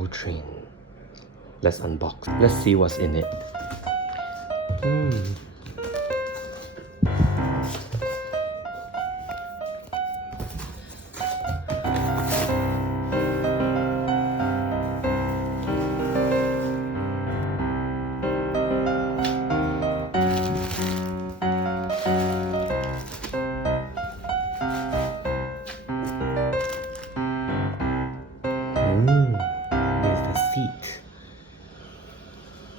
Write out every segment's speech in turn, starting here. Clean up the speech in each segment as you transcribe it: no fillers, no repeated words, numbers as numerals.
Coltrine. Let's unbox. Let's see what's in it. There's the seat.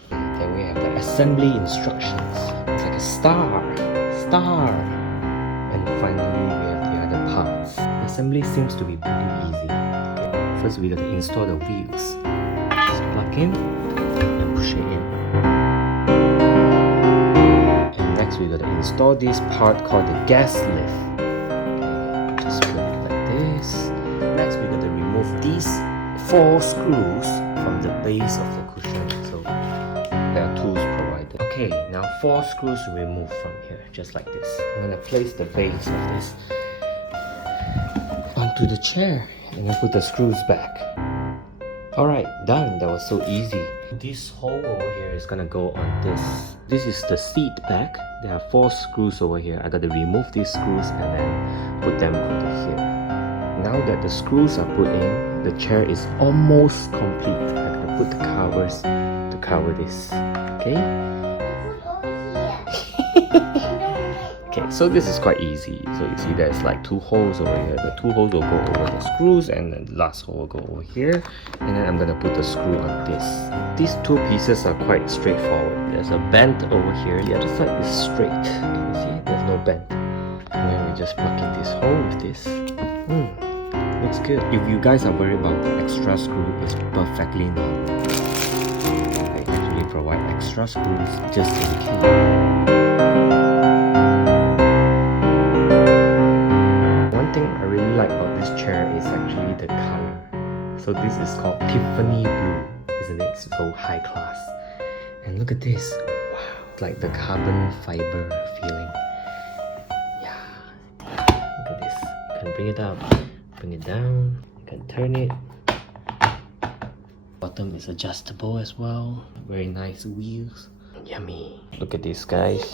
Then we have the assembly instructions. It's like a star. And finally we have the other parts. The assembly seems to be pretty easy. Okay, first we gotta install the wheels. Just plug in and push it in. And next we gotta install this part called the gas lift. Okay, just put it like this. Next we gotta remove these 4 screws from the base of the cushion. So there are tools provided. Okay, now 4 screws to remove from here, just like this. I'm gonna place the base of this onto the chair and then put the screws back. Alright, done. That was so easy. This hole over here is gonna go on this. This is the seat back. There are 4 screws over here. I gotta remove these screws and then put them onto here. Now that the screws are put in, the chair is almost complete. I'm gonna put the covers to cover this. Okay? Okay, so this is quite easy. So you see there's like 2 holes over here. The 2 holes will go over the screws and then the last hole will go over here. And then I'm gonna put the screw on this. These 2 pieces are quite straightforward. There's a bend over here. The other side is straight. Can you see? There's no bend. And then we just plug in this hole with this. Looks good. If you guys are worried about the extra screw, it's perfectly normal. They actually provide extra screws just in case. One thing I really like about this chair is actually the color. So this is called Tiffany blue, isn't it? So high class. And look at this. Wow, it's like the carbon fiber feeling. Yeah. Look at this. You can bring it up. Bring it down, you can turn it. Bottom is adjustable as well. Very nice wheels. Yummy. Look at this, guys.